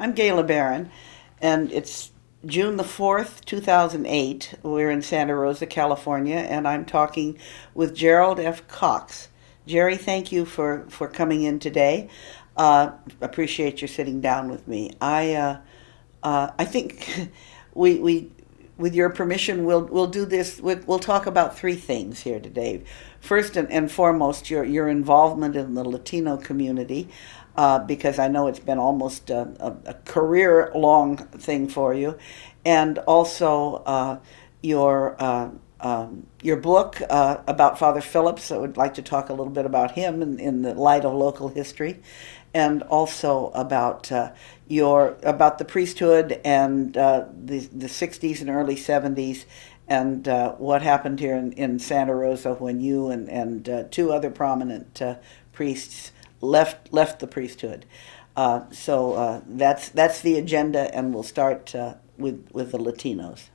I'm Gaye LeBaron, and it's June the 4th, 2008. We're in Santa Rosa, California, and I'm talking with Gerald F. Cox. Jerry, thank you for coming in today. Appreciate you sitting down with me. I think we with your permission, we'll do this. We'll talk about three things here today. First and foremost, your involvement in the Latino community, because I know it's been almost a career-long thing for you, and also your book about Father Phillips. I would like to talk a little bit about him in the light of local history, and also about the priesthood and the 60s and early 70s, and what happened here in Santa Rosa when you and two other prominent priests left the priesthood. That's the agenda, and we'll start with the Latinos.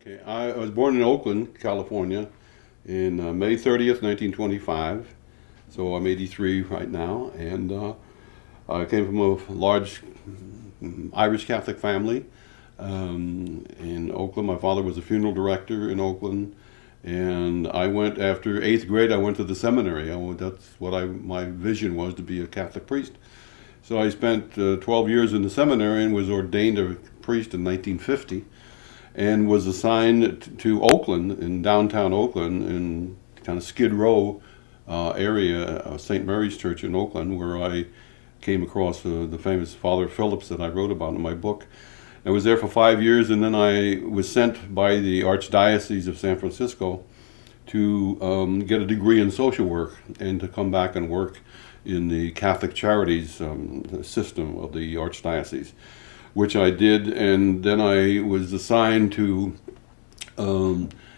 Okay, I was born in Oakland, California, in May 30th, 1925. So I'm 83 right now, and I came from a large Irish Catholic family in Oakland. My father was a funeral director in Oakland, and I went after eighth grade. I went to the seminary. That's what my vision was, to be a Catholic priest. So I spent 12 years in the seminary and was ordained a priest in 1950, and was assigned to Oakland, in downtown Oakland, in kind of Skid Row area, St. Mary's Church in Oakland, where I came across the famous Father Phillips that I wrote about in my book. I was there for 5 years, and then I was sent by the Archdiocese of San Francisco to get a degree in social work and to come back and work in the Catholic Charities system of the Archdiocese, which I did. And then I was assigned to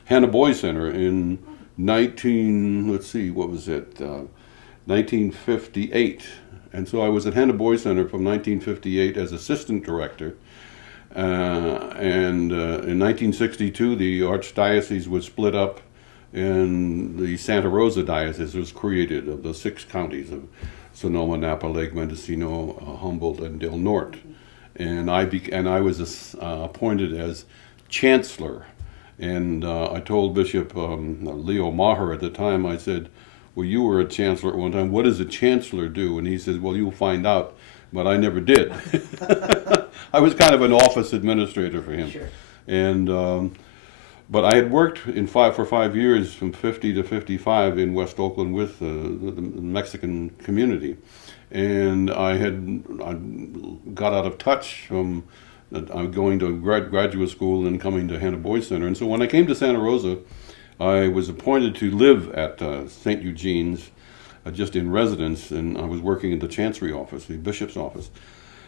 Hannah Boys Center in 1958. And so I was at Hannah Boys Center from 1958 as assistant director. And in 1962, the Archdiocese was split up, and the Santa Rosa Diocese was created of the 6 counties of Sonoma, Napa, Lake Mendocino, Humboldt, and Del Norte. And I was appointed as chancellor. And I told Bishop Leo Maher at the time, I said, well, you were a chancellor at one time. What does a chancellor do? And he said, well, you'll find out. But I never did. I was kind of an office administrator for him. Sure. And but I had worked for 5 years, from 50 to 55, in West Oakland with the Mexican community. And I got out of touch from going to graduate school and coming to Hannah Boys Center. And so when I came to Santa Rosa, I was appointed to live at St. Eugene's, just in residence, and I was working in the Chancery office, the bishop's office.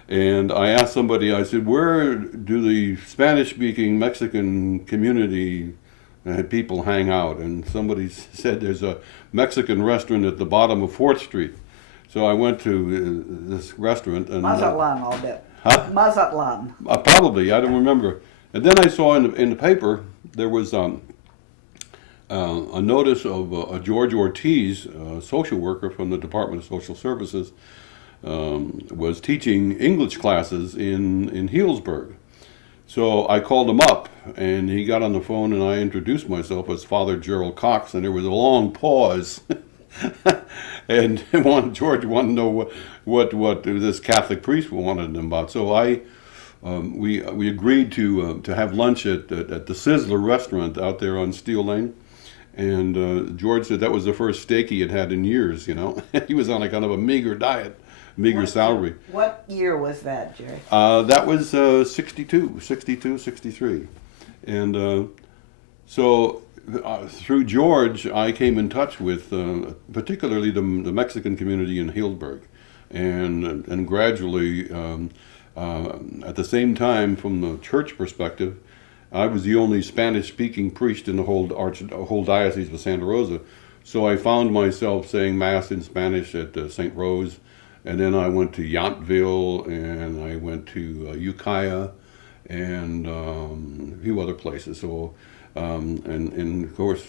And I asked somebody, I said, where do the Spanish-speaking Mexican community people hang out? And somebody said there's a Mexican restaurant at the bottom of 4th Street. So I went to this restaurant. And Mazatlan, I'll bet. Huh? Mazatlan. Probably, I don't remember. And then I saw in the paper, there was a notice of a George Ortiz, a social worker from the Department of Social Services, was teaching English classes in Healdsburg. So I called him up, and he got on the phone, and I introduced myself as Father Gerald Cox, and there was a long pause. And George wanted to know what this Catholic priest wanted him about. So we agreed to have lunch at the Sizzler restaurant out there on Steel Lane. And George said that was the first steak he had had in years, you know. He was on a kind of a meager diet, salary. What year was that, Jerry? That was 62, 63. And so through George, I came in touch with particularly the Mexican community in Healdsburg. And gradually, at the same time, from the church perspective, I was the only Spanish-speaking priest in the whole diocese of Santa Rosa. So I found myself saying Mass in Spanish at St. Rose, and then I went to Yountville, and I went to Ukiah, and a few other places. So, and of course,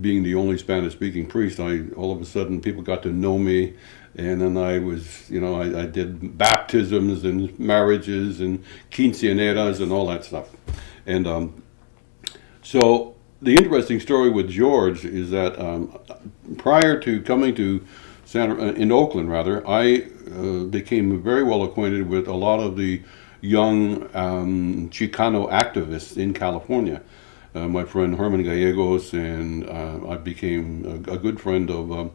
being the only Spanish-speaking priest, all of a sudden people got to know me, and then I was, I did baptisms and marriages and quinceaneras and all that stuff. And so the interesting story with George is that prior to coming to in Oakland, rather, I became very well acquainted with a lot of the young Chicano activists in California. My friend Herman Gallegos, and I became a good friend of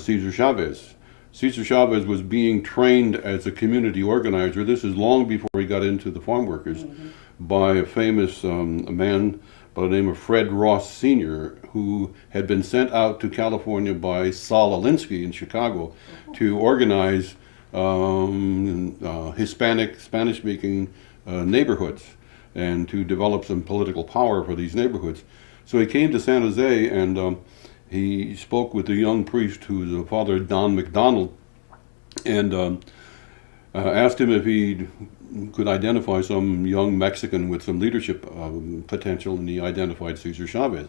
Cesar Chavez. Cesar Chavez was being trained as a community organizer. This is long before he got into the farm workers, by a famous a man by the name of Fred Ross Sr., who had been sent out to California by Saul Alinsky in Chicago to organize Hispanic, Spanish-speaking neighborhoods and to develop some political power for these neighborhoods. So he came to San Jose, and he spoke with a young priest who's a Father Don McDonald, and asked him if he could identify some young Mexican with some leadership potential, and he identified Cesar Chavez.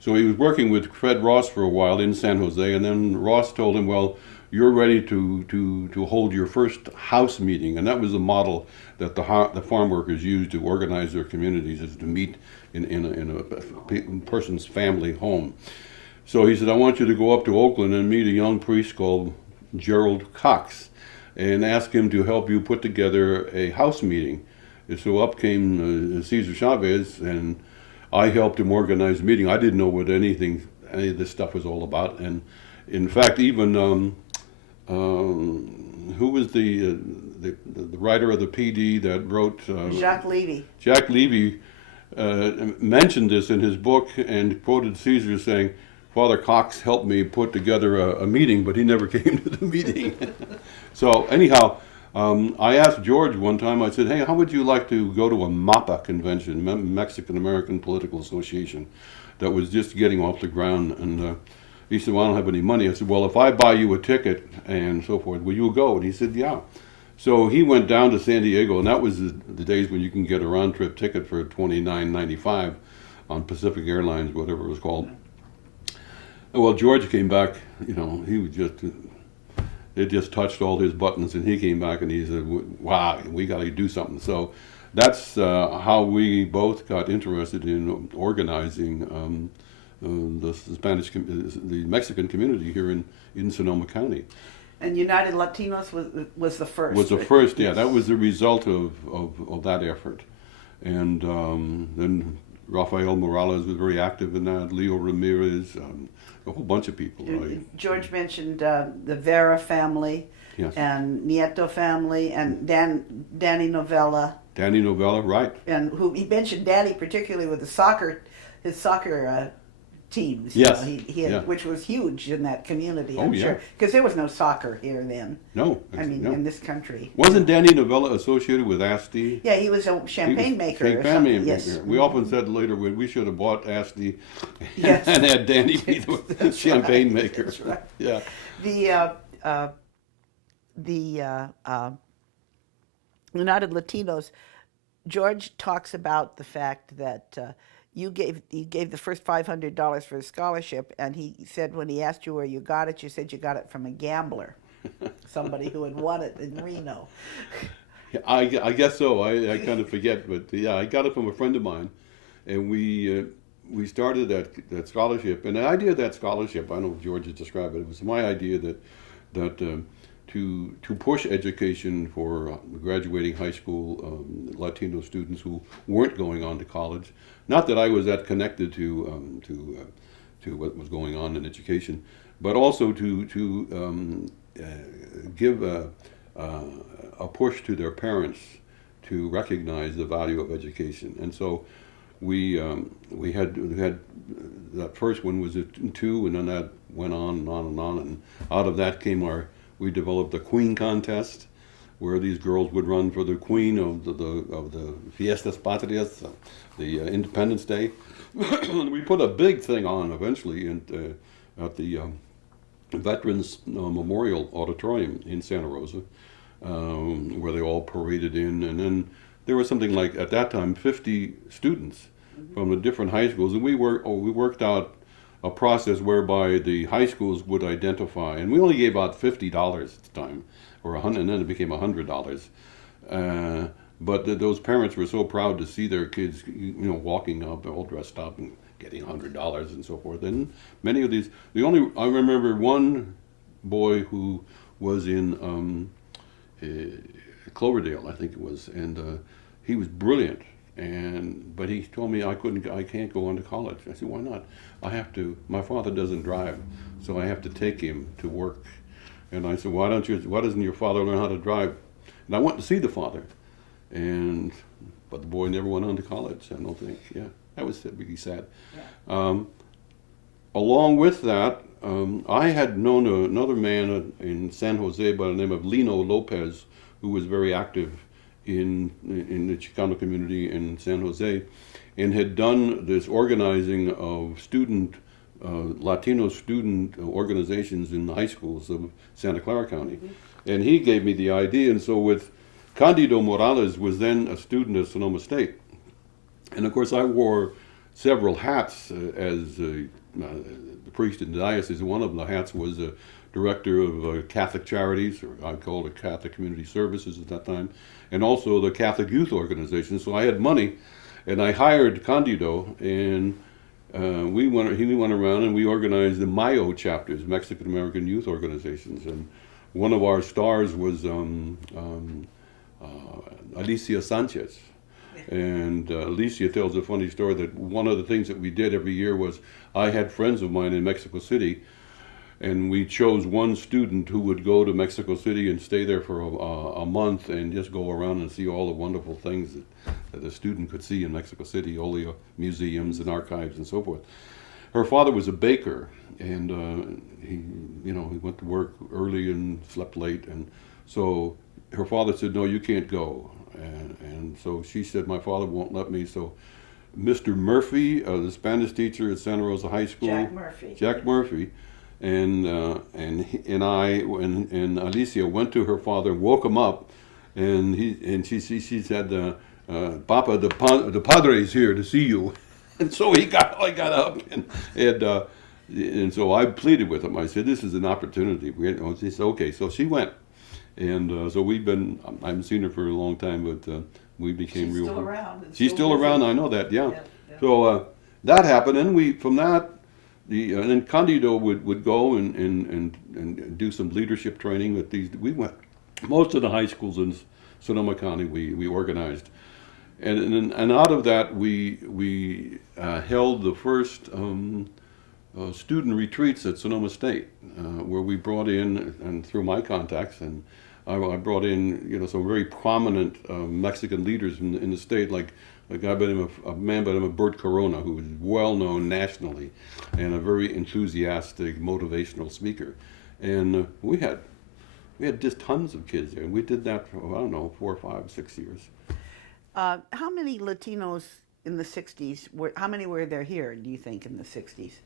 So he was working with Fred Ross for a while in San Jose, and then Ross told him, well, you're ready to hold your first house meeting. And that was the model that the farm workers used to organize their communities, is to meet in a person's family home. So he said, I want you to go up to Oakland and meet a young priest called Gerald Cox and ask him to help you put together a house meeting. And so up came Cesar Chavez, and I helped him organize a meeting. I didn't know what any of this stuff was all about. And in fact, even who was the writer of the PD that wrote? Jacques Levy. Jacques Levy mentioned this in his book and quoted Caesar saying, Father Cox helped me put together a meeting, but he never came to the meeting. So anyhow, I asked George one time, I said, hey, how would you like to go to a MAPA convention, Mexican American Political Association, that was just getting off the ground? And he said, well, I don't have any money. I said, well, if I buy you a ticket and so forth, will you go? And he said, yeah. So he went down to San Diego, and that was the days when you can get a round-trip ticket for $29.95 on Pacific Airlines, whatever it was called. Well, George came back, he was it just touched all his buttons, and he came back and he said, wow, we got to do something. So that's how we both got interested in organizing the Mexican community here in Sonoma County. And United Latinos was the first. Was the first, yeah. That was the result of that effort. And then Rafael Morales was very active in that, Leo Ramirez, a whole bunch of people. Right? George mentioned the Vera family, yes, and Nieto family, and Danny Novella. Danny Novella, right. And who he mentioned Danny particularly with his soccer teams. Yes. He had, which was huge in that community, I'm sure. Because there was no soccer here then. No. In this country. Wasn't Danny Novella associated with Asti? Yeah, he was a champagne maker. Champagne maker. Yes. We often said later we should have bought Asti yes. and had Danny be the champagne maker. That's right. Yeah. The United Latinos, George talks about the fact that he gave the first $500 for his scholarship, and he said when he asked you where you got it, you said you got it from a gambler, somebody who had won it in Reno. I guess so. I kind of forget, but yeah, I got it from a friend of mine, and we started that scholarship. And the idea of that scholarship, I don't know if George has described it. It was my idea that to push education for graduating high school Latino students who weren't going on to college. Not that I was that connected to what was going on in education, but also to give a push to their parents to recognize the value of education. And so we had that first one was at 2, and then that went on and on and on, and out of that came we developed a Queen contest, where these girls would run for the Queen of the Fiestas Patrias, the Independence Day. We put a big thing on eventually at the Veterans Memorial Auditorium in Santa Rosa, where they all paraded in, and then there was something like, at that time, 50 students from the different high schools, and we worked out a process whereby the high schools would identify, and we only gave out $50 at the time, or 100, and then it became $100. But those parents were so proud to see their kids, walking up, all dressed up, and getting $100 and so forth. And many of these, I remember one boy who was in Cloverdale, I think it was, and he was brilliant. But he told me I can't go on to college. I said, why not? My father doesn't drive, so I have to take him to work. And I said, why doesn't your father learn how to drive? And I went to see the father, but the boy never went on to college, I don't think. Yeah, that was really sad. Yeah. Along with that, I had known another man in San Jose by the name of Lino Lopez, who was very active in the Chicano community in San Jose, and had done this organizing of Latino student organizations in the high schools of Santa Clara County. Mm-hmm. And he gave me the idea, and so with Candido Morales was then a student at Sonoma State. And of course I wore several hats as the priest in the diocese. One of the hats was a director of Catholic Charities, or I called it Catholic Community Services at that time, and also the Catholic Youth Organization. So I had money, and I hired Candido, and he went around and we organized the Mayo chapters, Mexican American youth organizations, and one of our stars was Alicia Sanchez. And Alicia tells a funny story that one of the things that we did every year was, I had friends of mine in Mexico City, and we chose one student who would go to Mexico City and stay there for a month and just go around and see all the wonderful things that a student could see in Mexico City, all the museums and archives and so forth. Her father was a baker, and he went to work early and slept late, and so her father said, no, you can't go. And so she said, my father won't let me. So Mr. Murphy, the Spanish teacher at Santa Rosa High School, Jack Murphy, and Alicia went to her father and woke him up, and she said, Papa, the Padre's here to see you. And so I got up, and so I pleaded with him. I said, this is an opportunity. She said, okay. So she went. And so I haven't seen her for a long time, but we became real. She's still around. She's still around, I know that, yeah. Yeah. So that happened, and from that, and then Candido would go and do some leadership training with these. We went, most of the high schools in Sonoma County we organized. And out of that, we held the first student retreats at Sonoma State, where we brought in, and through my contacts, and I brought in some very prominent Mexican leaders in the state, like a man by the name of Bert Corona, who was well known nationally, and a very enthusiastic, motivational speaker. And we had just tons of kids there, and we did that for 4, 5, 6 years. How many Latinos in the 60s, how many were there here, do you think, in the 60s?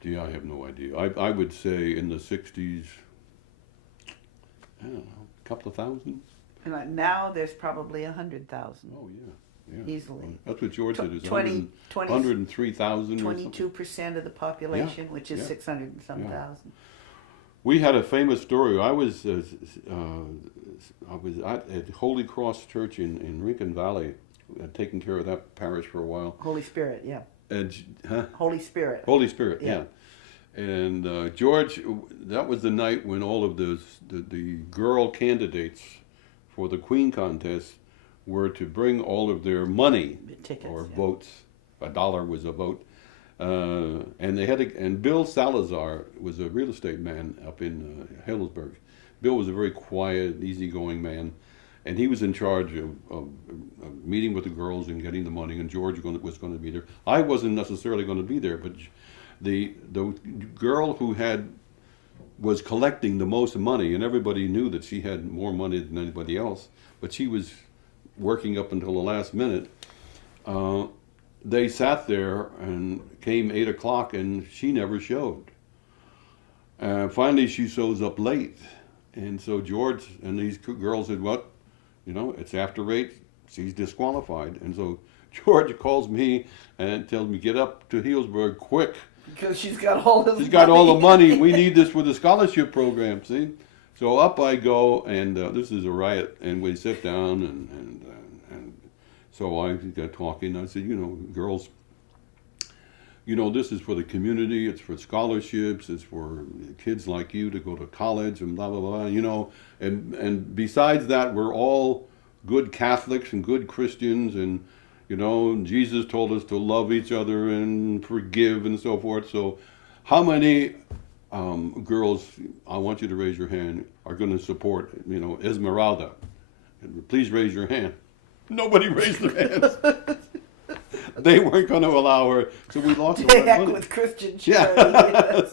Gee, I have no idea. I would say in the 60s, I don't know, a couple of thousand. And now there's probably 100,000. Oh, yeah. Easily. That's what George said, is 103,000. 22% of the population, which is 600 and some thousand. We had a famous story. I was at Holy Cross Church in Rincon Valley, taking care of that parish for a while. Holy Spirit, yeah. Holy Spirit, yeah. And George, that was the night when all of the girl candidates for the Queen contest were to bring all of their money, tickets, or votes. $1 was a vote. And they had and Bill Salazar was a real estate man up in Healdsburg. Bill was a very quiet, easygoing man, and he was in charge of meeting with the girls and getting the money, and George was going to be there. I wasn't necessarily going to be there, but the girl who was collecting the most money, and everybody knew that she had more money than anybody else, but she was working up until the last minute. They sat there and came 8 o'clock, and she never showed. Finally, she shows up late, and so George and these girls said, "What? It's after 8. She's disqualified." And so George calls me and tells me, "Get up to Healdsburg quick. Because she's got all this She's got all the money. We need this for the scholarship program, see? So up I go, and this is a riot, and we sit down, and so I got talking. I said, girls, this is for the community. It's for scholarships. It's for kids like you to go to college and blah, blah, blah, And besides that, we're all good Catholics and good Christians, and, Jesus told us to love each other and forgive and so forth. So how many girls, I want you to raise your hand, are going to support, Esmeralda? Please raise your hand. Nobody raised their hands. They weren't going to allow her, so we lost a lot of money. With Christian charity. Yes.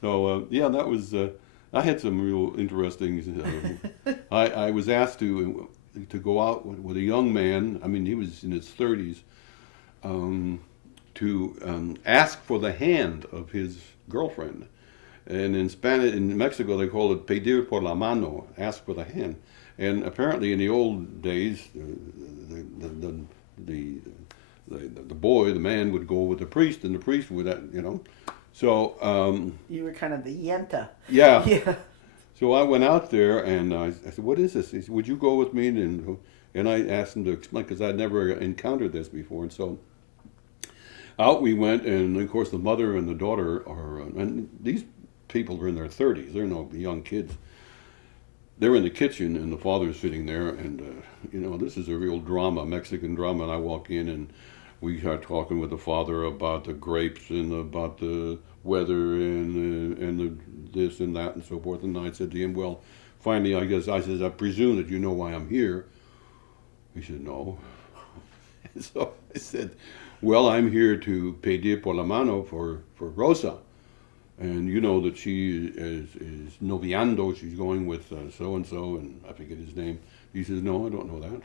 So that was. I had some real interesting. I was asked to go out with a young man. I mean, he was in his 30s. To ask for the hand of his girlfriend, and in Spanish, in Mexico, they call it pedir por la mano, ask for the hand. And apparently, in the old days, the boy, the man, would go with the priest, and the priest would, So you were kind of the yenta. Yeah. Yeah. So I went out there, and I said, "What is this?" He said, "Would you go with me?" And I asked him to explain, because I'd never encountered this before, and so out we went, and of course the mother and the daughter are, and these people are in their 30s. They're no young kids. They're in the kitchen, and the father's sitting there, and this is a real drama, Mexican drama. And I walk in, and we start talking with the father about the grapes and about the weather and the this and that and so forth. And I said to him, "Well, finally, I said, I presume that you know why I'm here." He said, "No." And so I said, "Well, I'm here to pedir por la mano for Rosa. And you know that she is noviando, she's going with so-and-so, and I forget his name." He says, "No, I don't know that."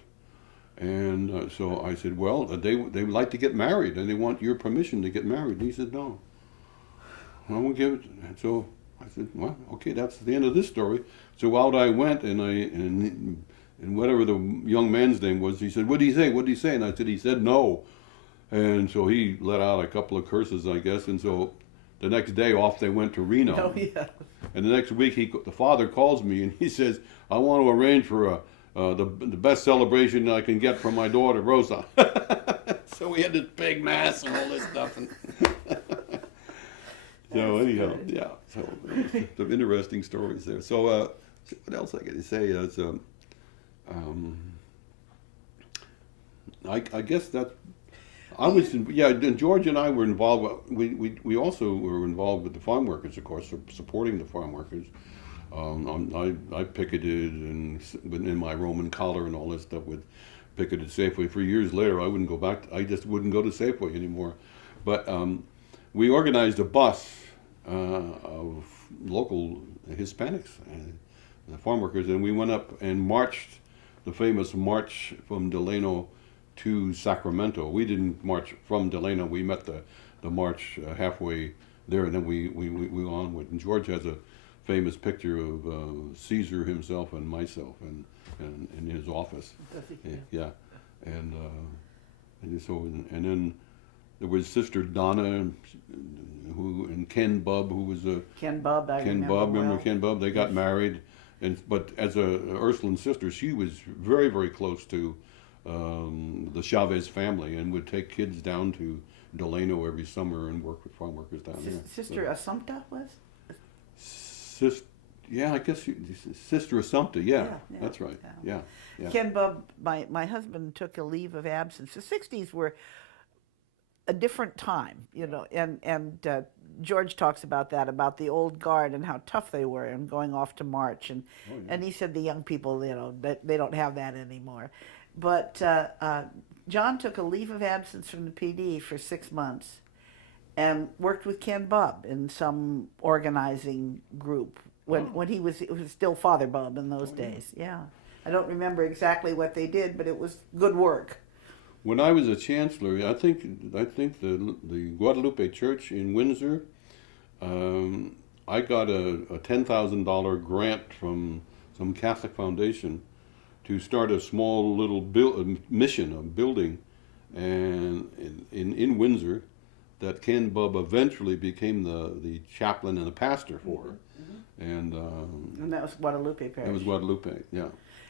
And so I said, "Well, they would like to get married, and they want your permission to get married." And he said, "No, I won't give it." And so I said, "Well, okay, that's the end of this story." So out I went, and whatever the young man's name was, he said, "What did he say? What did he say?" And I said, "He said no." And so he let out a couple of curses, I guess, and so the next day off they went to Reno. Oh, yeah. And the next week the father calls me and he says, "I want to arrange for the best celebration I can get for my daughter, Rosa." So we had this big mass and all this stuff. And so anyhow, yeah. So some interesting stories there. So what else I got to say is, I guess that. And George and I were involved. We also were involved with the farm workers, of course, supporting the farm workers. I picketed and in my Roman collar and all this stuff with picketed Safeway. For years later, I wouldn't go back. I just wouldn't go to Safeway anymore. But we organized a bus of local Hispanics, the farm workers, and we went up and marched the famous march from Delano to Sacramento. We didn't march from Delano. We met the march halfway there, and then we onward. And George has a famous picture of Caesar himself and myself and in his office. Yeah, and then there was Sister Donna, and Ken Bubb, who was a Ken Bubb. Remember Ken Bubb? They got married, but as a Ursuline sister, she was very, very close to the Chavez family, and would take kids down to Delano every summer and work with farm workers down there. Sister Assumpta was? I guess Sister Assumpta, yeah, that's right. Yeah. Ken Bubb, my husband took a leave of absence. The 60s were a different time, and George talks about that, about the old guard and how tough they were and going off to march. And he said the young people, they don't have that anymore. But John took a leave of absence from the PD for 6 months and worked with Ken Bubb in some organizing group when it was still Father Bubb in those days. Yeah. I don't remember exactly what they did, but it was good work. When I was a chancellor, I think the Guadalupe Church in Windsor, I got a $10,000 grant from some Catholic foundation to start a small little mission, a building, and in Windsor, that Ken Bubb eventually became the chaplain and the pastor for. And that was Guadalupe Parish. it was Guadalupe, yeah.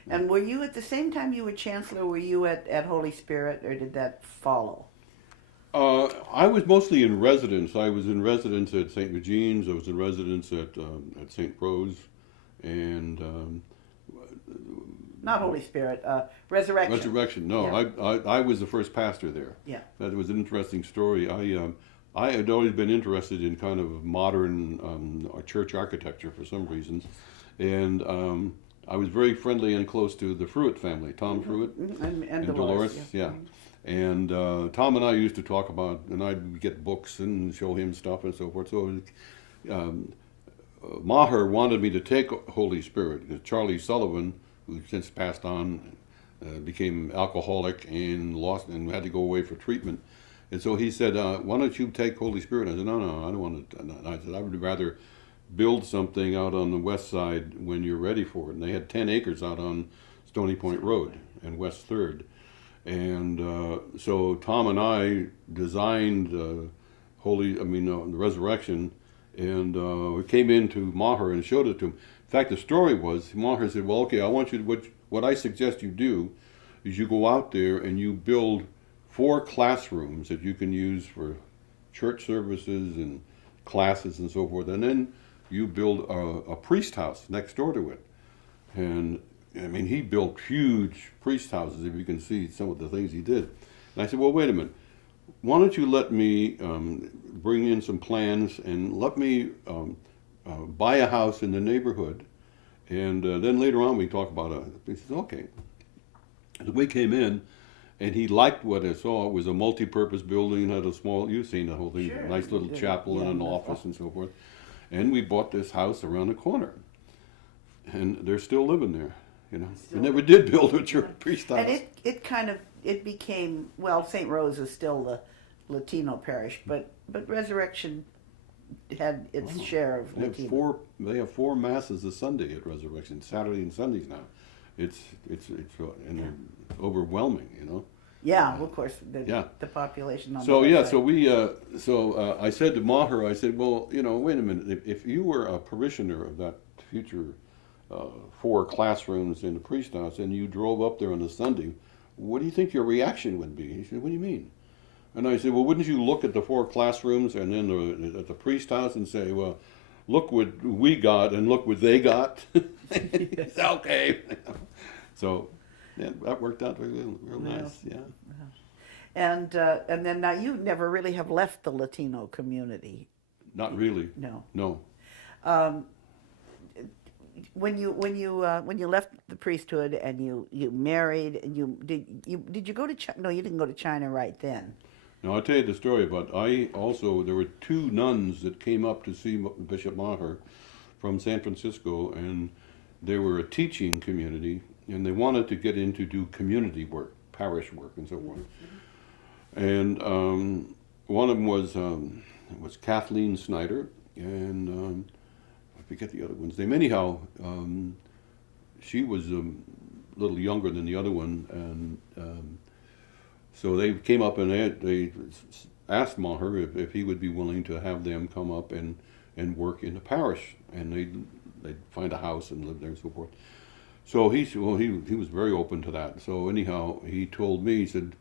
And were you at the same time you were chancellor? Were you at Holy Spirit, or did that follow? I was mostly in residence. I was in residence at St. Eugene's. I was in residence at St. Rose, and Not Holy Spirit, Resurrection. Resurrection. No, Yeah. I was the first pastor there. Yeah. That was an interesting story. I had always been interested in kind of modern church architecture for some reasons, and I was very friendly and close to the Fruitt family, Tom Fruitt And Dolores. yeah. And Tom and I used to talk about, and I'd get books and show him stuff and so forth. So Maher wanted me to take Holy Spirit because Charlie Sullivan, who since passed on, became alcoholic and lost and had to go away for treatment. And so he said, "Why don't you take Holy Spirit?" I said, "No, I don't want to." And I said, "I would rather build something out on the west side when you're ready for it." And they had 10 acres out on Stony Point Road and West Third. And so Tom and I designed the Resurrection, and we came into Maher and showed it to him. In fact, the story was Maher said, "Well, okay, I want you to, what I suggest you do is you go out there and you build 4 classrooms that you can use for church services and classes and so forth, and then you build a priest house next door to it." And I mean, he built huge priest houses, if you can see some of the things he did. And I said, "Well, wait a minute. Why don't you let me bring in some plans and let me buy a house in the neighborhood, and then later on we talk about it." He says, "Okay." So we came in, and he liked what I saw. It was a multi-purpose building, had a small, you've seen the whole thing, Sure. a nice little chapel and an office and so forth. And we bought this house around the corner. And they're still living there, you know. We never did build a church priest house. And it became, well, St. Rose is still the Latino parish, but Resurrection had its share of Latino. They have 4 masses a Sunday at Resurrection, Saturday and Sundays now. It's and they're overwhelming, you know. Yeah, well, of course, the population on So the yeah, website. so I said to Maher, I said, "Well, you know, wait a minute. If you were a parishioner of that future 4 classrooms in the priest house, and you drove up there on a Sunday, what do you think your reaction would be?" He said, "What do you mean?" And I said, "Well, wouldn't you look at the 4 classrooms and then at the priest house and say, well, look what we got and look what they got?" It's okay. So yeah, that worked out real nice. Yeah. And then now you never really have left the Latino community. Not really. No. No. When you left the priesthood and you married, and did you go to China? No, you didn't go to China right then. Now I'll tell you the story. But there were 2 nuns that came up to see Bishop Maher from San Francisco, and they were a teaching community, and they wanted to get in to do community work, parish work, and so forth. And one of them was Kathleen Snyder, and I forget the other one's name. Anyhow, she was a little younger than the other one, and so they came up and they asked Maher if he would be willing to have them come up and work in the parish, and they'd find a house and live there and so forth. So he was very open to that. So anyhow, he told me, he said,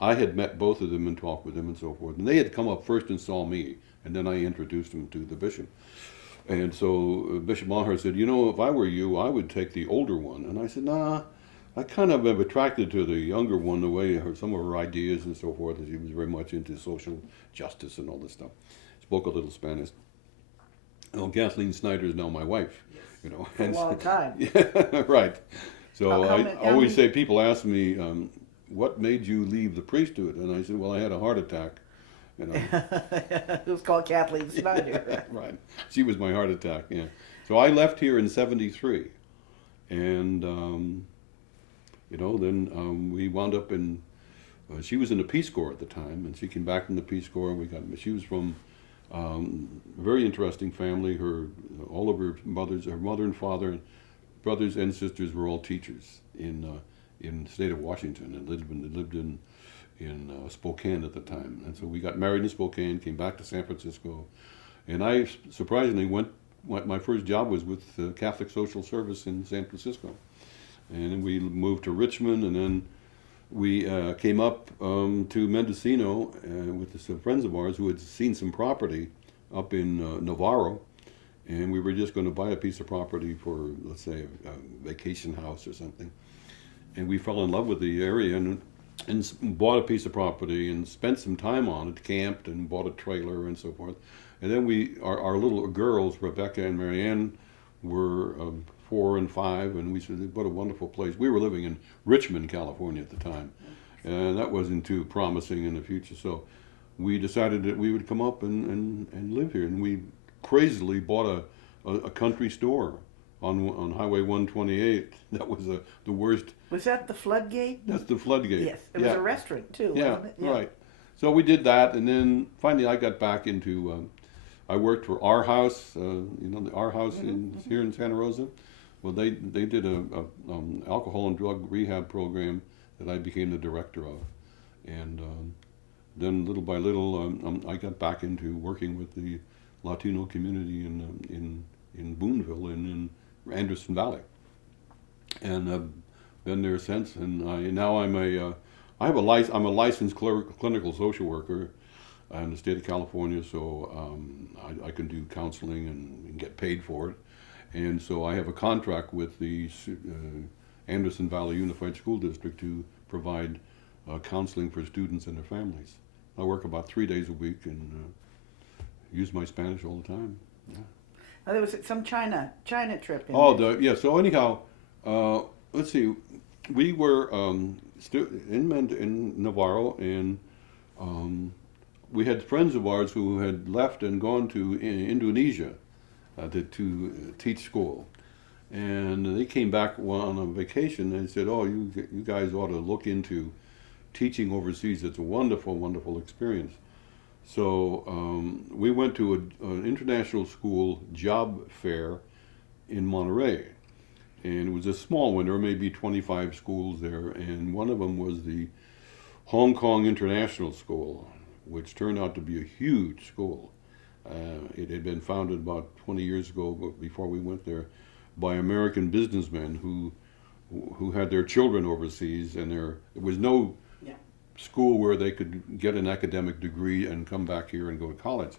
I had met both of them and talked with them and so forth, and they had come up first and saw me, and then I introduced them to the bishop. And so Bishop Maher said, "You know, if I were you, I would take the older one." And I said, "Nah, I kind of am attracted to the younger one, the way some of her ideas and so forth, and she was very much into social justice and all this stuff. Spoke a little Spanish. Well, Kathleen Snyder is now my wife, you know. For a long time. Yeah, right. So I always many- say, people ask me, what made you leave the priesthood? And I said, well, I had a heart attack. You know. It was called Kathleen Snyder. Right. She was my heart attack, yeah. So I left here in 73. And, you know, then we wound up in, she was in the Peace Corps at the time, and she came back from the Peace Corps. She was from a very interesting family. All of her mother and father, brothers and sisters were all teachers in the state of Washington, and lived in Spokane at the time. And so we got married in Spokane, came back to San Francisco, and I surprisingly my first job was with Catholic Social Service in San Francisco. And then we moved to Richmond, and then we came up to Mendocino with some friends of ours who had seen some property up in Navarro, and we were just going to buy a piece of property for, let's say, a vacation house or something. And we fell in love with the area and bought a piece of property and spent some time on it, camped and bought a trailer and so forth. And then our little girls, Rebecca and Marianne, were 4 and 5, and we said, what a wonderful place. We were living in Richmond, California at the time, and that wasn't too promising in the future. So we decided that we would come up and live here, and we crazily bought a country store on Highway 128. That was the worst. Was that the floodgate? That's the floodgate. Yes, it was a restaurant too, wasn't it? Yeah, right. So we did that, and then finally I got back into. I worked for Our House, the Our House here in Santa Rosa. Well, they did a alcohol and drug rehab program that I became the director of, and then little by little I got back into working with the Latino community in Boonville and in Anderson Valley, and I've been there since. And I'm a licensed clinical social worker in the state of California, so I can do counseling and get paid for it. And so I have a contract with the Anderson Valley Unified School District to provide counseling for students and their families. I work about 3 days a week and use my Spanish all the time. Yeah. Now, there was some China trip in yeah. So anyhow, let's see. We were in Navarro, and we had friends of ours who had left and gone to Indonesia to teach school, and they came back on a vacation and said, "Oh, you guys ought to look into teaching overseas. It's a wonderful, wonderful experience." So we went to an international school job fair in Monterey, and it was a small one. There were maybe 25 schools there, and one of them was the Hong Kong International School, which turned out to be a huge school. It had been founded about 20 years ago, before we went there, by American businessmen who had their children overseas, and there was no school where they could get an academic degree and come back here and go to college.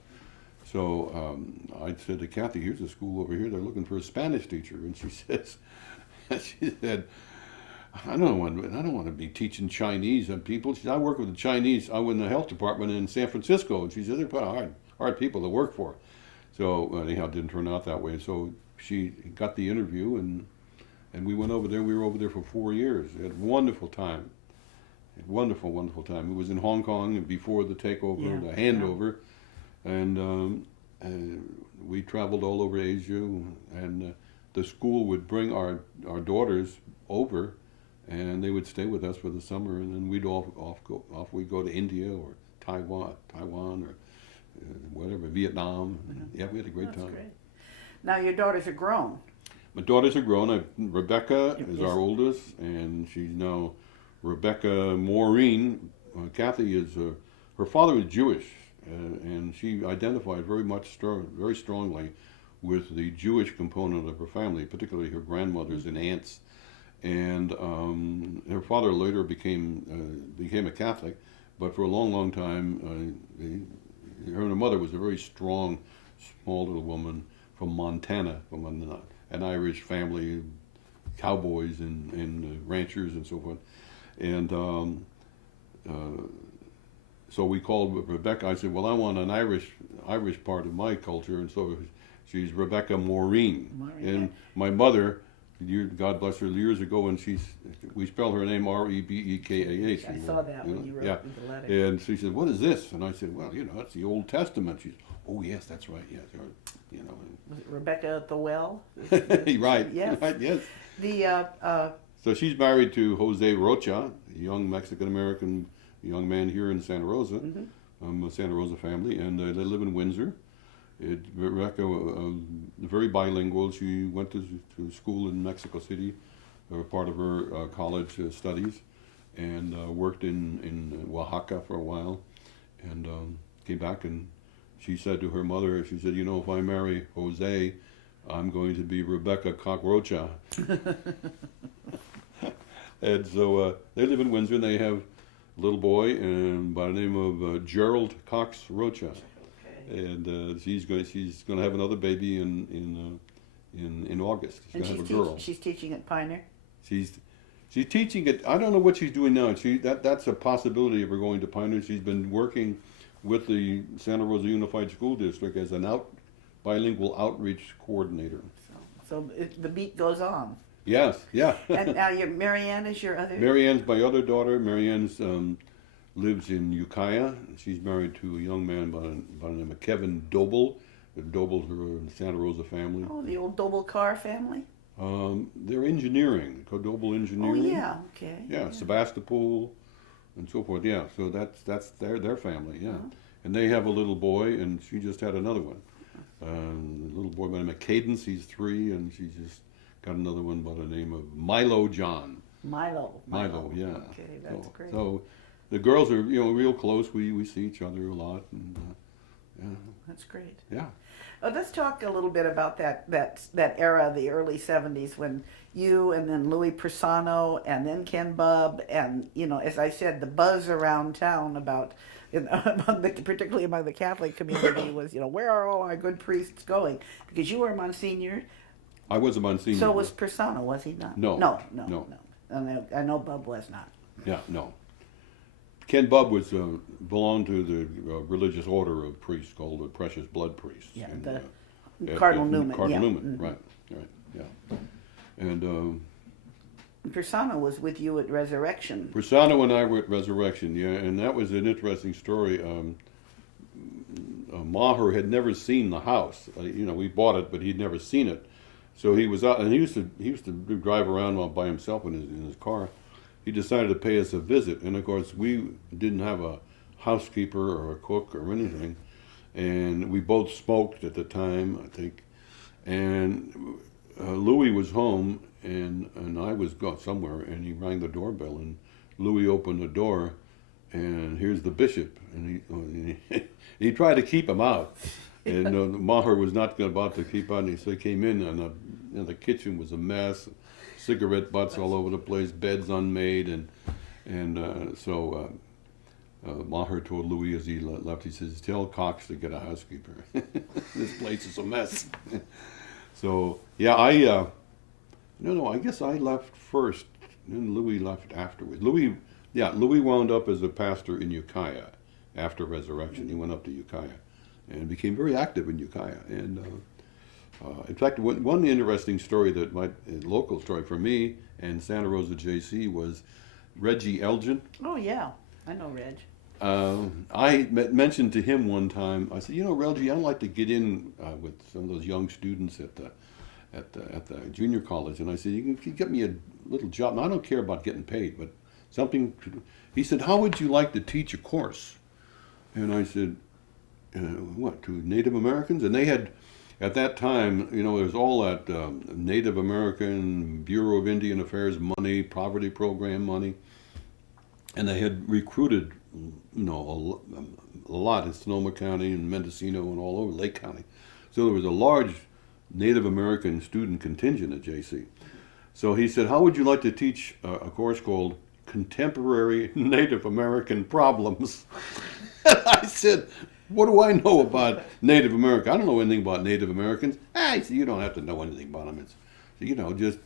So I said to Kathy, "Here's a school over here. They're looking for a Spanish teacher," and she said, I don't want to be teaching Chinese and people. She said, "I work with the Chinese. I was in the health department in San Francisco," and she said, "They're pretty hard people to work for." So anyhow, it didn't turn out that way. So she got the interview, and we went over there. We were over there for 4 years. We had a wonderful time. Wonderful, wonderful time. It was in Hong Kong before the takeover, the handover, and we traveled all over Asia. And the school would bring our daughters over, and they would stay with us for the summer, and then we'd we'd go to India or Taiwan or whatever, Vietnam. Yeah, we had a great time. Great. Now your daughters are grown. My daughters are grown. Rebecca is our oldest, and she's now Rebecca Maureen. Kathy is her father was Jewish, and she identified very strongly with the Jewish component of her family, particularly her grandmothers and aunts. And her father later became a Catholic, but for a long, long time, her mother was a very strong, small little woman from Montana, from an Irish family, cowboys and ranchers and so forth. And so we called Rebecca. I said, "Well, I want an Irish part of my culture," and so she's Rebecca Maureen. And my mother, God bless her, years ago, and we spell her name Rebekah. I saw that when you wrote the letter. And she said, "What is this?" And I said, "Well, that's the Old Testament." She's, "Oh yes, that's right. Yes, Was it Rebecca at the well? Right. Yes. Right. Yes. The So she's married to Jose Rocha, a young Mexican-American young man here in Santa Rosa, a Santa Rosa family, and they live in Windsor. Rebecca, very bilingual. She went to school in Mexico City, or part of her college studies, and worked in Oaxaca for a while, and came back, and she said to her mother, she said, if I marry Jose, I'm going to be Rebecca Cockroacha. And so they live in Windsor, and they have a little boy and by the name of Gerald Cox Rocha. Okay. And she's going to have another baby in August. She's going to have a girl. She's teaching at Pioneer? She's teaching it. I don't know what she's doing now. That's a possibility of her going to Pioneer. She's been working with the Santa Rosa Unified School District as an bilingual outreach coordinator. So the beat goes on. Yes, yeah. And now Marianne is your other? Marianne's my other daughter. Marianne's lives in Ukiah. She's married to a young man by the name of Kevin Doble. The Dobles are a Santa Rosa family. Oh, the old Doble Carr family? They're engineering, Doble Engineering. Oh, yeah, okay. Yeah, Sebastopol and so forth. Yeah, so that's their family. Yeah, and they have a little boy, and she just had another one. A little boy by the name of Cadence. He's 3, and she just got another one by the name of Milo John. Milo, yeah. Okay, that's great. So the girls are real close. We see each other a lot, and yeah. That's great. Yeah. Let's talk a little bit about that era, the early 70s, when you and then Louis Persano and then Ken Bubb and, as I said, the buzz around town about, particularly among the Catholic community was, where are all our good priests going? Because you were a Monsignor. I was a Monsignor. So was Persano, was he not? No. No. And I know Bubb was not. Yeah, no. Ken Bubb belonged to the religious order of priests called the Precious Blood Priests. Yeah, Cardinal Newman. Cardinal yeah. Newman, right, yeah. And Persano was with you at Resurrection. Persano and I were at Resurrection, yeah, and that was an interesting story. Maher had never seen the house. We bought it, but he'd never seen it. So he was out, and he used to drive around by himself in his car. He decided to pay us a visit, and of course we didn't have a housekeeper or a cook or anything, and we both smoked at the time, I think, and Louis was home, and I was gone somewhere, and he rang the doorbell, and Louis opened the door, and here's the bishop, and he tried to keep him out, and Maher was not about to keep out, and so he came in, and the kitchen was a mess. Cigarette butts all over the place, beds unmade, and so Maher told Louis as he left, he says, "Tell Cox to get a housekeeper. This place is a mess." So yeah, I guess I left first, and Louis left afterwards. Louis wound up as a pastor in Ukiah after Resurrection. He went up to Ukiah and became very active in Ukiah, and. In fact, one interesting story local story for me and Santa Rosa JC was Reggie Elgin. Oh yeah, I know Reg. I mentioned to him one time. I said, Reggie, I'd like to get in with some of those young students at the junior college, and I said, you can get me a little job. Now, I don't care about getting paid, but something. He said, how would you like to teach a course? And I said, what, to Native Americans? And they had. At that time, there was all that Native American Bureau of Indian Affairs money, poverty program money, and they had recruited, a lot in Sonoma County and Mendocino and all over Lake County. So there was a large Native American student contingent at JC. So he said, how would you like to teach a course called Contemporary Native American Problems? And I said, what do I know about Native America? I don't know anything about Native Americans. He said, you don't have to know anything about them. Just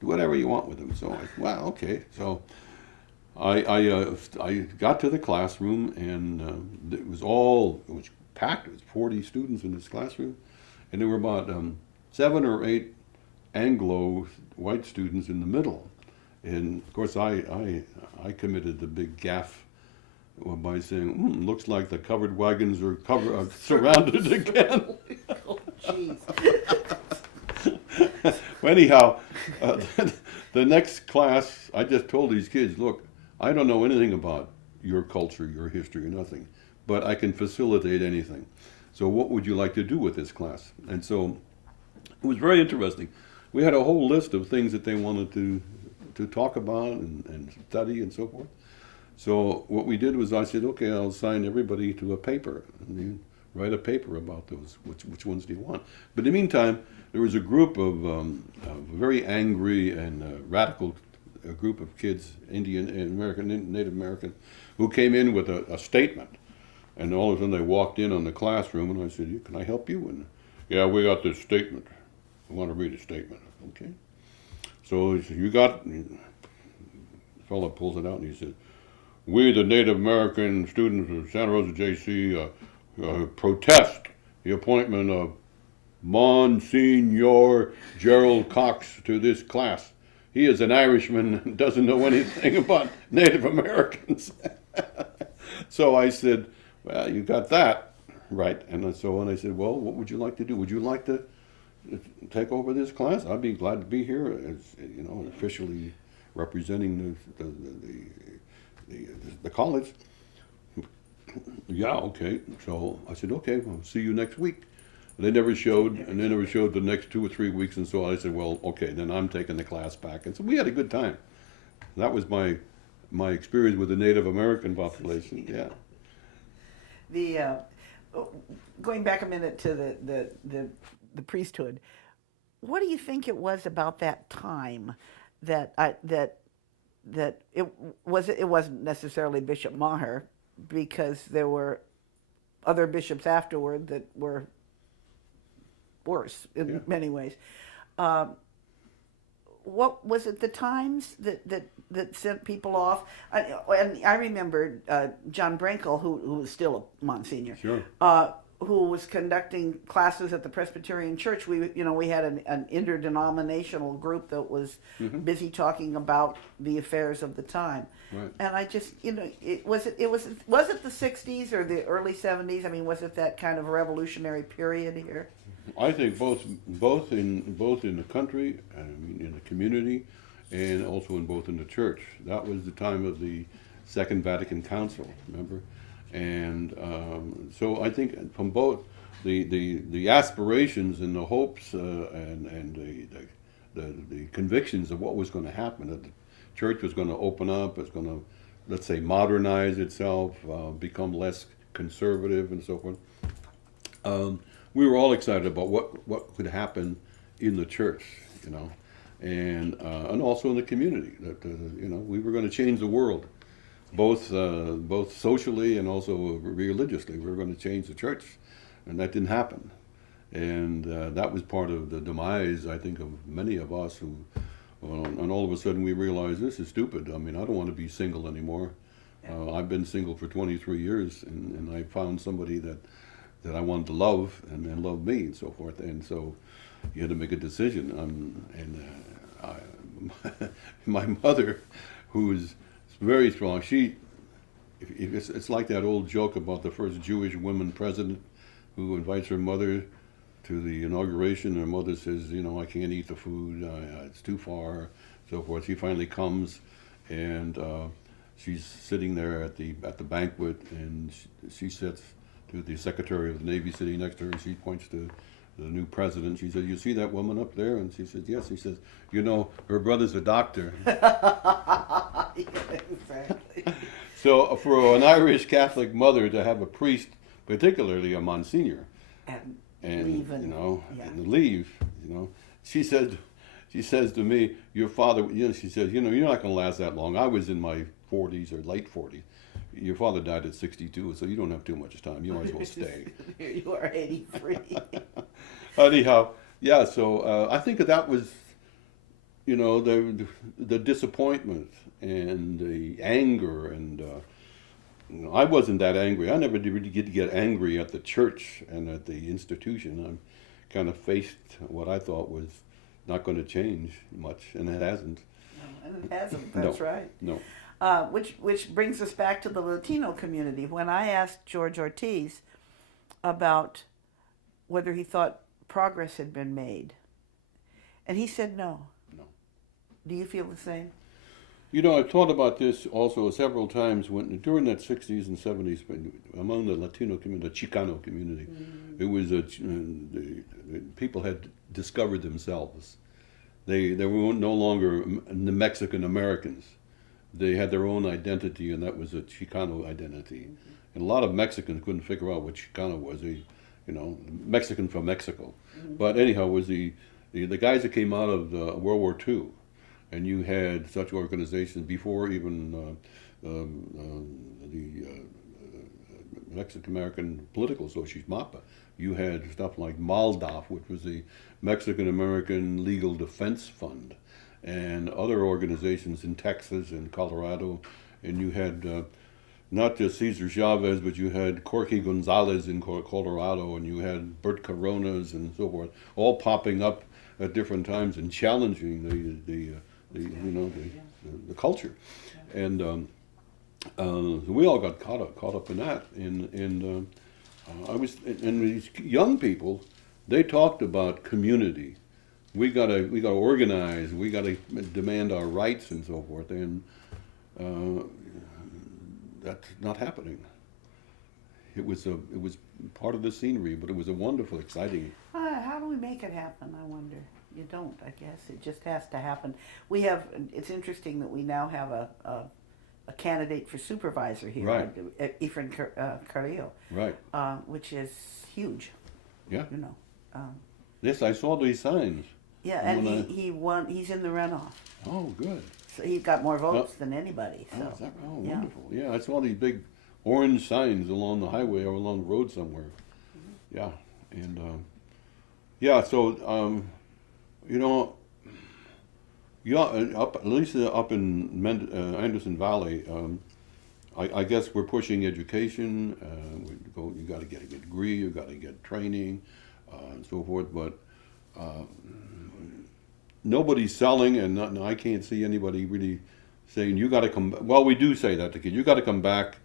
do whatever you want with them. So I said, wow, okay. So I got to the classroom, and it was packed. It was 40 students in this classroom, and there were about 7 or 8 Anglo white students in the middle. And of course, I committed the big gaffe by saying, looks like the covered wagons are surrounded again. Oh, jeez. Anyhow, the next class, I just told these kids, look, I don't know anything about your culture, your history, or nothing, but I can facilitate anything. So what would you like to do with this class? And so it was very interesting. We had a whole list of things that they wanted to to talk about and study and so forth. So what we did was I said, okay, I'll assign everybody to a paper. And you write a paper about those. Which ones do you want? But in the meantime, there was a group of very angry and radical group of kids, Indian and American, Native American, who came in with a statement. And all of a sudden they walked in on the classroom, and I said, can I help you? And yeah, we got this statement. I want to read a statement. Okay. So he said, you got, the fellow pulls it out and he said, we, the Native American students of Santa Rosa JC, protest the appointment of Monsignor Gerald Cox to this class. He is an Irishman and doesn't know anything about Native Americans. So I said, well, you got that right. And so I said, well, what would you like to do? Would you like to take over this class? I'd be glad to be here as, officially representing the college. Yeah, okay. So I said, okay, I'll see you next week. And they never showed, and they never showed the next 2 or 3 weeks, and so I said, well, okay, then I'm taking the class back. And so we had a good time. That was my experience with the Native American population. Yeah. The going back a minute to the priesthood, what do you think it was about that time that it wasn't necessarily Bishop Maher, because there were other bishops afterward that were worse in many ways. What was it? The times that sent people off. And I remember John Brankel, who was still a Monsignor, Sure. Who was conducting classes at the Presbyterian Church. We had an interdenominational group that was busy talking about the affairs of the time. Right. And I just, was it the 60s or the early 70s? I mean, was it that kind of revolutionary period here? I think both in the country, I mean, in the community, and also in the church. That was the time of the Second Vatican Council, remember? And so I think from both the aspirations and the hopes and the convictions of what was going to happen, that the church was going to open up, it's going to, let's say, modernize itself, become less conservative and so forth. We were all excited about what could happen in the church, and also in the community. That we were going to change the world, both socially and also religiously. We were going to change the church, and that didn't happen. And that was part of the demise, I think, of many of us who. And all of a sudden we realized this is stupid. I mean, I don't want to be single anymore. I've been single for 23 years, and I found somebody that I wanted to love and love me and so forth. And so you had to make a decision. My mother, who is very strong, it's like that old joke about the first Jewish woman president who invites her mother to the inauguration. Her mother says, I can't eat the food, it's too far, so forth. She finally comes, and she's sitting there at the banquet, and she sits to the Secretary of the Navy sitting next to her, and she points to the new president. She said, you see that woman up there? And she said, yes. He says, her brother's a doctor. Exactly. So for an Irish Catholic mother to have a priest, particularly a Monsignor, and leave, she says to me, your father, she says, you're not going to last that long. I was in my 40s or late 40s. Your father died at 62, so you don't have too much time. You might as well stay. You are 83. Anyhow, yeah. So I think that was, the disappointment and the anger, and I wasn't that angry. I never did really get angry at the church and at the institution. I kind of faced what I thought was not going to change much, and it hasn't. No, and it hasn't. That's right. No. Which brings us back to the Latino community. When I asked George Ortiz about whether he thought progress had been made, and he said no. No. Do you feel the same? I've thought about this also several times during that 60s and 70s, among the Latino community, the Chicano community, it was the people had discovered themselves. They were no longer the Mexican Americans. They had their own identity, and that was a Chicano identity. And a lot of Mexicans couldn't figure out what Chicano was. Mexican from Mexico. But anyhow, it was the guys that came out of World War II, and you had such organizations before even the Mexican American Political Association, MAPA. You had stuff like MALDOF, which was the Mexican American Legal Defense Fund, and other organizations in Texas and Colorado. And you had not just Cesar Chavez, but you had Corky Gonzalez in Colorado, and you had Bert Coronas and so forth, all popping up at different times and challenging the culture. And we all got caught up in that. And these young people, they talked about community. We gotta organize. We gotta demand our rights and so forth. And that's not happening. It was part of the scenery, but it was a wonderful, exciting. How do we make it happen? I wonder. You don't, I guess. It just has to happen. We have. It's interesting that we now have a candidate for supervisor here, right. Efren Carrillo, right, which is huge. Yeah. Yes, I saw these signs. Yeah, and he won. He's in the runoff. Oh, good. So he got more votes than anybody. So. Wonderful. Yeah, I saw these big orange signs along the highway or along the road somewhere. Mm-hmm. Yeah, and so at least up in Anderson Valley, I guess we're pushing education. You got to get a degree, you got to get training, and so forth. But nobody's selling, and I can't see anybody really saying you got to come. Well, we do say that to kids. You got to come back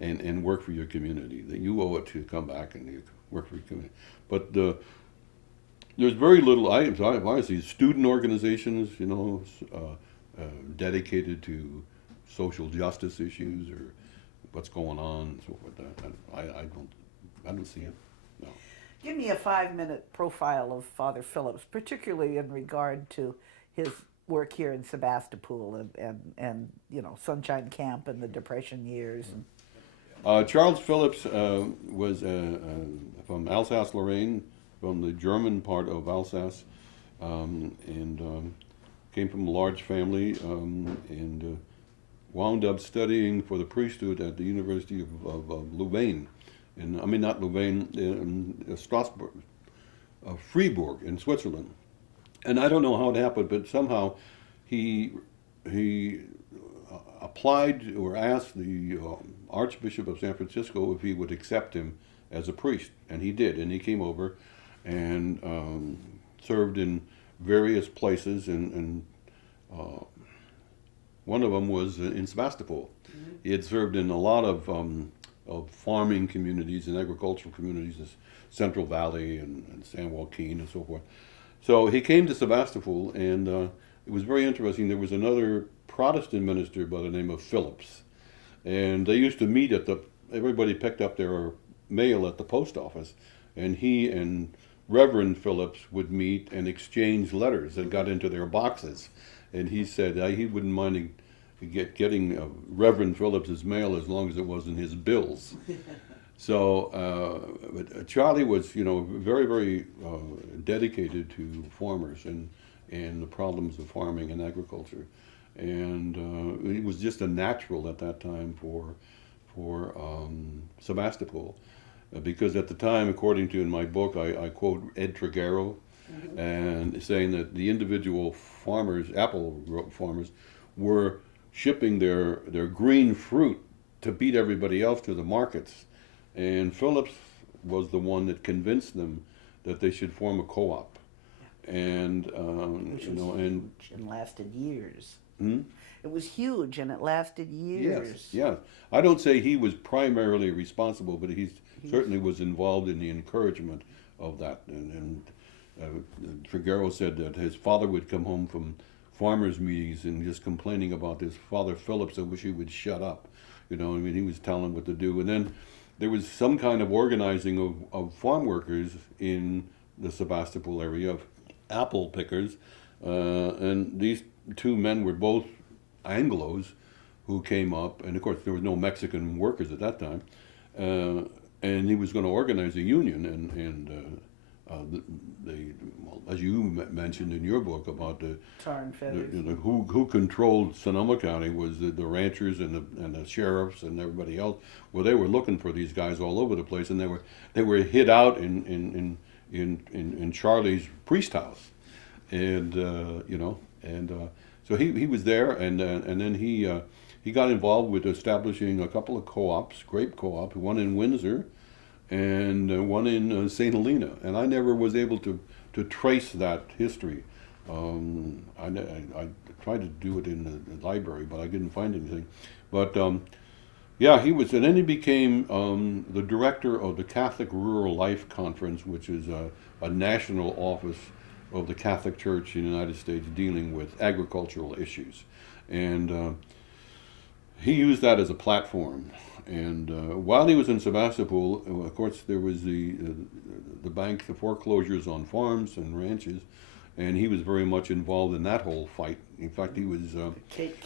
and work for your community. That you owe it to come back and you work for your community. But there's very little. I see student organizations, dedicated to social justice issues or what's going on and so forth. I don't see it. No. Give me a 5-minute profile of Father Phillips, particularly in regard to his work here in Sebastopol and Sunshine Camp and the Depression years. Charles Phillips was from Alsace-Lorraine, from the German part of Alsace, and came from a large family, and wound up studying for the priesthood at the University of Louvain. Not Louvain, in Strasbourg, Fribourg in Switzerland. And I don't know how it happened, but somehow he applied or asked the Archbishop of San Francisco if he would accept him as a priest, and he did. And he came over and served in various places, and one of them was in Sebastopol. Mm-hmm. He had served in a lot of farming communities and agricultural communities, in Central Valley and San Joaquin and so forth. So he came to Sebastopol, and it was very interesting. There was another Protestant minister by the name of Phillips, and they used to meet everybody picked up their mail at the post office, and he and Reverend Phillips would meet and exchange letters that got into their boxes. And he said he wouldn't mind getting Reverend Phillips's mail as long as it wasn't his bills. So, but Charlie was, very, very dedicated to farmers and the problems of farming and agriculture, and it was just a natural at that time for Sebastopol, because at the time, according to in my book, I quote Ed Trigueros, mm-hmm. and saying that the individual farmers, apple farmers, were shipping their green fruit to beat everybody else to the markets. And Phillips was the one that convinced them that they should form a co-op, and and lasted years. Hmm? It was huge, and it lasted years. Yes. I don't say he was primarily responsible, but he certainly was involved in the encouragement of that. And Trigueros said that his father would come home from farmers' meetings and just complaining about this Father Phillips. I wish he would shut up. He was telling him what to do, and then there was some kind of organizing of farm workers in the Sebastopol area, of apple pickers, And these two men were both Anglos who came up, and of course there was no Mexican workers at that time, and he was going to organize a union, well, as you mentioned in your book about Tar and feathers. who controlled Sonoma County was the ranchers and the sheriffs and everybody else. Well, they were looking for these guys all over the place, and they were hid out in Charlie's priest house, and so he was there, and then he got involved with establishing a couple of co-ops, grape co-op, one in Windsor and one in St. Helena, and I never was able to trace that history. I tried to do it in the library, but I didn't find anything. But yeah, he was, and then he became the director of the Catholic Rural Life Conference, which is a national office of the Catholic Church in the United States dealing with agricultural issues, and he used that as a platform. And while he was in Sebastopol, of course, there was the foreclosures on farms and ranches, and he was very much involved in that whole fight. In fact, he was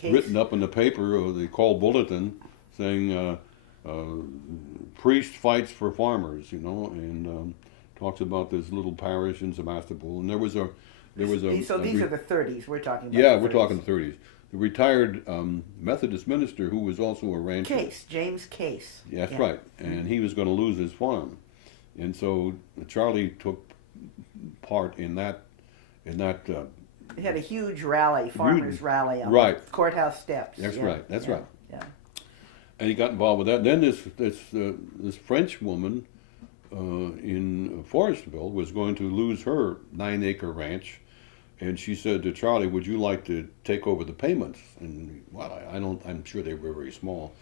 written up in the paper, or the Call Bulletin, saying priest fights for farmers, and talks about this little parish in Sebastopol. And there was a So these are the 30s we're talking about. Yeah, we're talking 30s. The retired Methodist minister who was also a rancher. James Case. Yeah, that's right. And he was going to lose his farm. And so Charlie took part in that. They had a huge rally, farmers' rally on the courthouse steps. That's right. That's right. Yeah. And he got involved with that. Then this French woman in Forestville was going to lose her 9-acre ranch. And she said to Charlie, "Would you like to take over the payments?" And well, I'm sure they were very small.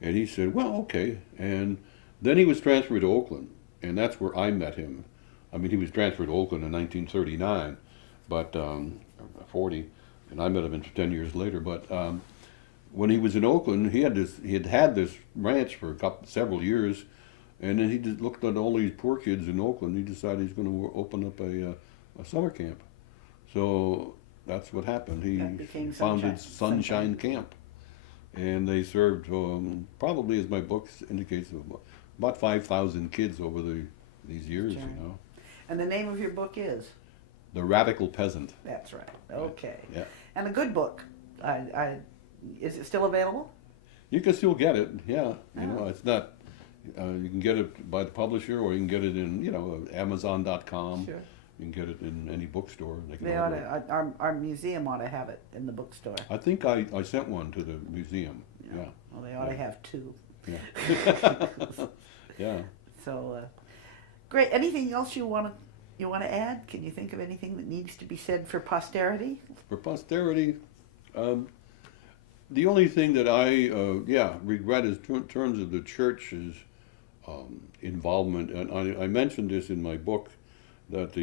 And he said, "Well, okay." And then he was transferred to Oakland, and that's where I met him. I mean, he was transferred to Oakland in 1939, but 40, and I met him 10 years later. But when he was in Oakland, he had this ranch for several years, and then he just looked at all these poor kids in Oakland. He decided he's going to open up a summer camp. So that's what happened. He founded Sunshine Camp, and they served probably, as my book indicates, about 5,000 kids over these years. Sure. And the name of your book is The Radical Peasant. That's right. Okay. Yeah. And a good book. Is it still available? You can still get it. Yeah. It's not. You can get it by the publisher, or you can get it in Amazon.com. Sure. You can get it in any bookstore. Our museum ought to have it in the bookstore. I think I sent one to the museum. Yeah. Well, they ought to have two. Yeah. Yeah. So, great. Anything else you want to add? Can you think of anything that needs to be said for posterity? For posterity, the only thing that I regret is in terms of the church's involvement, and I mentioned this in my book, that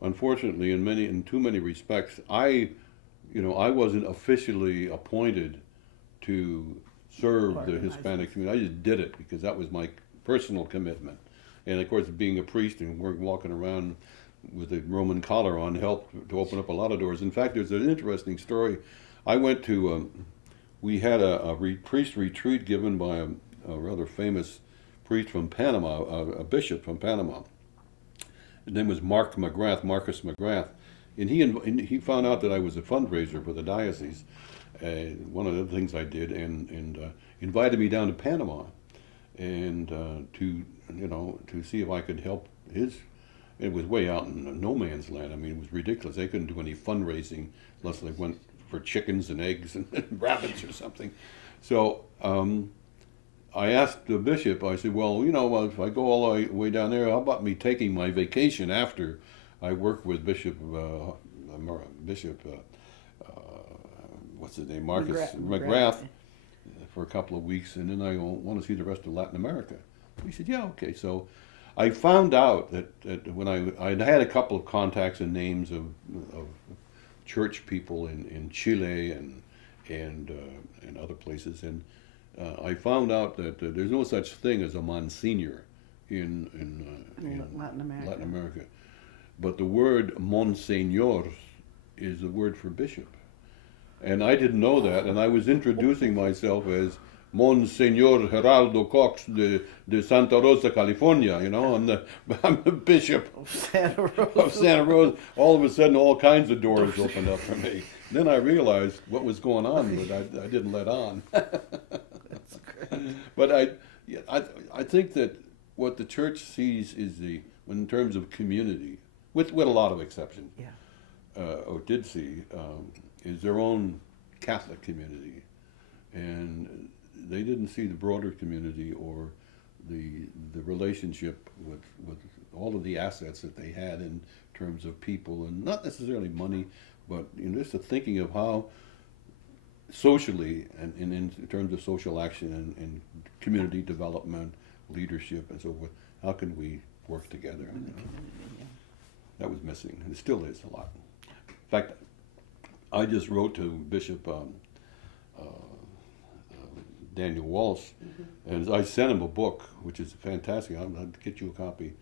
unfortunately in too many respects, I wasn't officially appointed to serve the Hispanic community. I just did it because that was my personal commitment. And of course, being a priest and walking around with a Roman collar on helped to open up a lot of doors. In fact, there's an interesting story. I went to, we had a priest retreat given by a rather famous priest from Panama, a bishop from Panama. His name was Marcus McGrath, and he found out that I was a fundraiser for the diocese. One of the things I did, and invited me down to Panama, and to see if I could help his. It was way out in no man's land. I mean, it was ridiculous. They couldn't do any fundraising unless they went for chickens and eggs and rabbits or something. So I asked the bishop, I said, well, if I go all the way down there, how about me taking my vacation after I work with Bishop what's his name, Marcus McGrath, for a couple of weeks, and then I want to see the rest of Latin America. He said, yeah, okay. So I found out that when I had a couple of contacts and names of church people in Chile and other places, and I found out that there's no such thing as a Monsignor in Latin America. But the word Monsignor is the word for bishop. And I didn't know that, and I was introducing myself as Monsignor Geraldo Cox de Santa Rosa, California, you know, I'm the bishop of Santa Rosa. All of a sudden, all kinds of doors opened up for me. Then I realized what was going on, but I didn't let on. That's great. But I think that what the church sees is in terms of community, with a lot of exceptions, or did see, is their own Catholic community, and they didn't see the broader community or the relationship with all of the assets that they had in terms of people, and not necessarily money, but just the thinking of how socially and in terms of social action and community development, leadership, and so forth, how can we work together? That was missing, and it still is a lot. In fact, I just wrote to Bishop Daniel Walsh, and I sent him a book, which is fantastic. I'll get you a copy.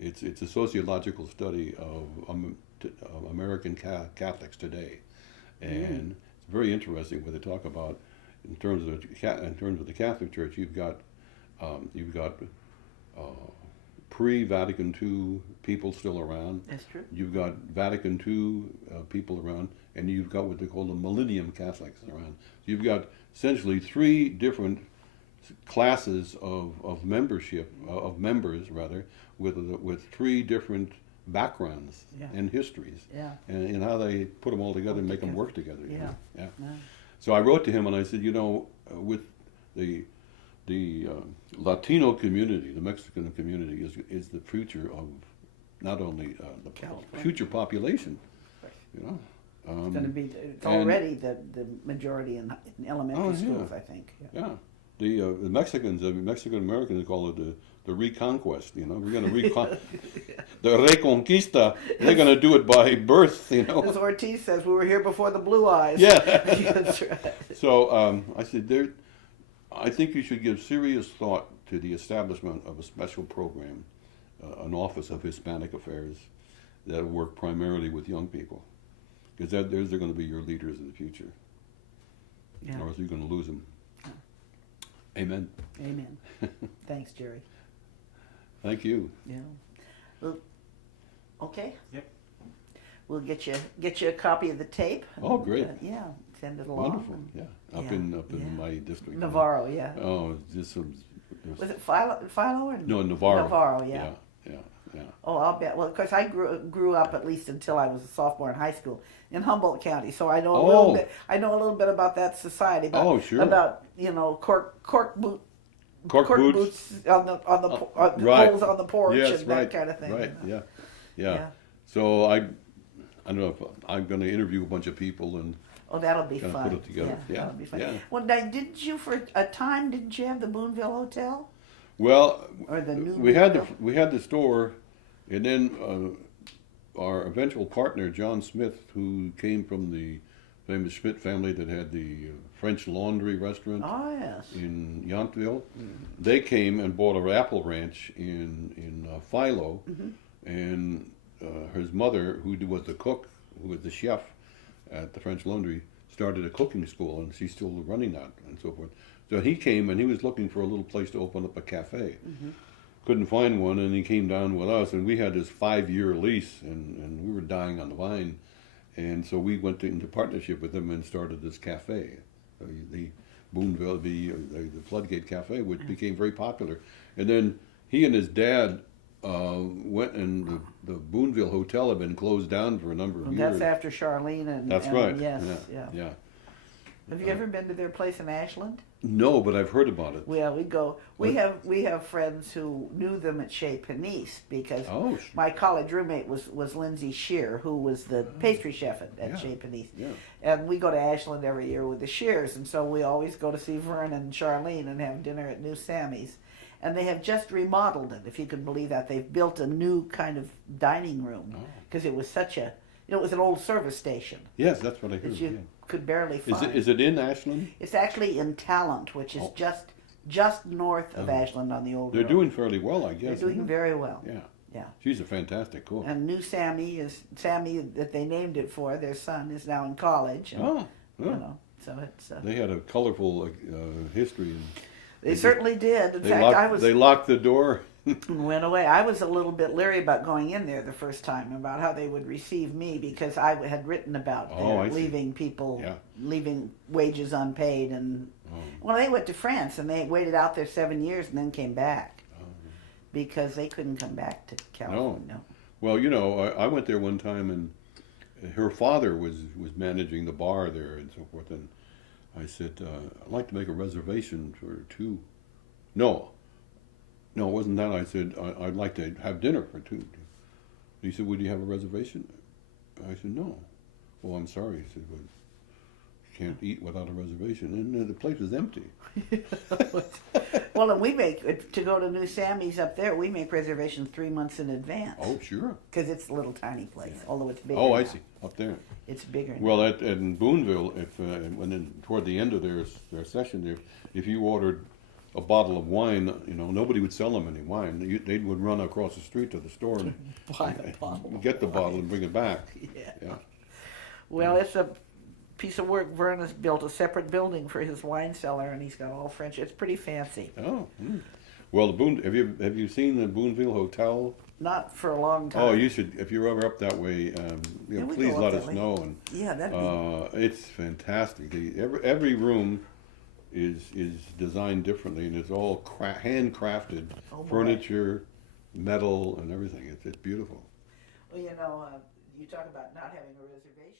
It's a sociological study of American Catholics today, and it's very interesting what they talk about in terms of the Catholic Church. You've got pre-Vatican II people still around. That's true. You've got Vatican II people around, and you've got what they call the Millennium Catholics around. So you've got essentially three different classes of membership, of members rather, with three different backgrounds and histories, and how they put them all together and make them work together. Yeah. So I wrote to him and I said, with the Latino community, the Mexican community, is the future of not only the future population. It's going to be. It's already the majority in elementary schools, I think. The Mexicans, Mexican Americans call it the reconquest. We're going to the reconquista. They're going to do it by birth. As Ortiz says, we were here before the blue eyes. Yeah. That's right. So I said, I think you should give serious thought to the establishment of a special program, an Office of Hispanic Affairs, that will work primarily with young people, because they're going to be your leaders in the future, or else you're going to lose them. Amen. Amen. Thanks, Jerry. Thank you. Yeah. Well, okay. Yep. We'll get you a copy of the tape. Oh, great. Send it along. Wonderful. Yeah. Up in my district. Navarro. Yeah. Oh, just some. Was it Philo or No, Navarro. Navarro. Yeah. Yeah. Oh, I'll bet. Well, of course, I grew up at least until I was a sophomore in high school in Humboldt County, so I know a little bit. I know a little bit about that society. Sure. About cork boots on the poles on the porch and that kind of thing. Right. Yeah. So I don't know if I'm going to interview a bunch of people and. Oh, that'll be fun. Put it together. Yeah. That'll be fun. Yeah. Well, now, didn't you have the Boonville Hotel? Well, or the new we had the store, and then our eventual partner John Smith, who came from the famous Schmidt family that had the French Laundry restaurant in Yountville. They came and bought an apple ranch in Philo, and his mother, who was the cook, who was the chef at the French Laundry, started a cooking school, and she's still running that and so forth. So he came and he was looking for a little place to open up a cafe. Couldn't find one, and he came down with us, and we had this 5-year lease, and we were dying on the vine. And so we went into partnership with him and started this cafe, the Boonville, the Floodgate Cafe, which became very popular. And then he and his dad went, and the Boonville Hotel had been closed down for a number of years. That's after Charlene and. That's right. Yes. Yeah. Have you ever been to their place in Ashland? No, but I've heard about it. Well, we go. We have friends who knew them at Chez Panisse because my college roommate was Lindsay Shear, who was the pastry chef at Chez Panisse. Yeah. And we go to Ashland every year with the Shears, and so we always go to see Vern and Charlene and have dinner at New Sammy's. And they have just remodeled it, if you can believe that. They've built a new kind of dining room because it was such a, it was an old service station. Yes, that's what I heard. You could barely find. Is it in Ashland? It's actually in Talent, which is just north of Ashland on the old road. They're doing fairly well, I guess. They're doing very well. Yeah. Yeah. She's a fantastic cook. And new Sammy is Sammy that they named it for. Their son is now in college. And, Oh, you yeah. know, so it's. They had a colorful history. And They certainly did. In they fact, locked, they locked the door. and went away. I was a little bit leery about going in there the first time, about how they would receive me, because I had written about I see. leaving people, Yeah. leaving wages unpaid, and well, they went to France and they waited out there 7 years and then came back because they couldn't come back to California. No. Well, you know, I went there one time, and her father was managing the bar there and so forth, and I said, I'd like to make a reservation for two. No, it wasn't that. I said, I'd like to have dinner for two. He said, would you have a reservation? I said, no. Well, I'm sorry. He said, well, you can't eat without a reservation. And the place was empty. Well, and we make, to go to New Sammy's up there, we make reservations 3 months in advance. Oh, sure. Because it's a little tiny place, although it's bigger. Oh, I now. see. Up there. It's bigger. Well, in Boonville, toward the end of their session, if you ordered a bottle of wine, you know, nobody would sell them any wine. They would run across the street to the store and Buy a bottle. get the bottle and bring it back. Yeah. Well, it's a piece of work. Vern has built a separate building for his wine cellar, and he's got all French. It's pretty fancy. Oh, well, have you seen the Boonville Hotel? Not for a long time. Oh, you should. If you're ever up that way, we please go up let that us way. know. And Yeah, that'd be. it's fantastic. Every room is designed differently, and it's all handcrafted furniture, metal, and everything. It's beautiful. Well, you know, you talk about not having a reservation.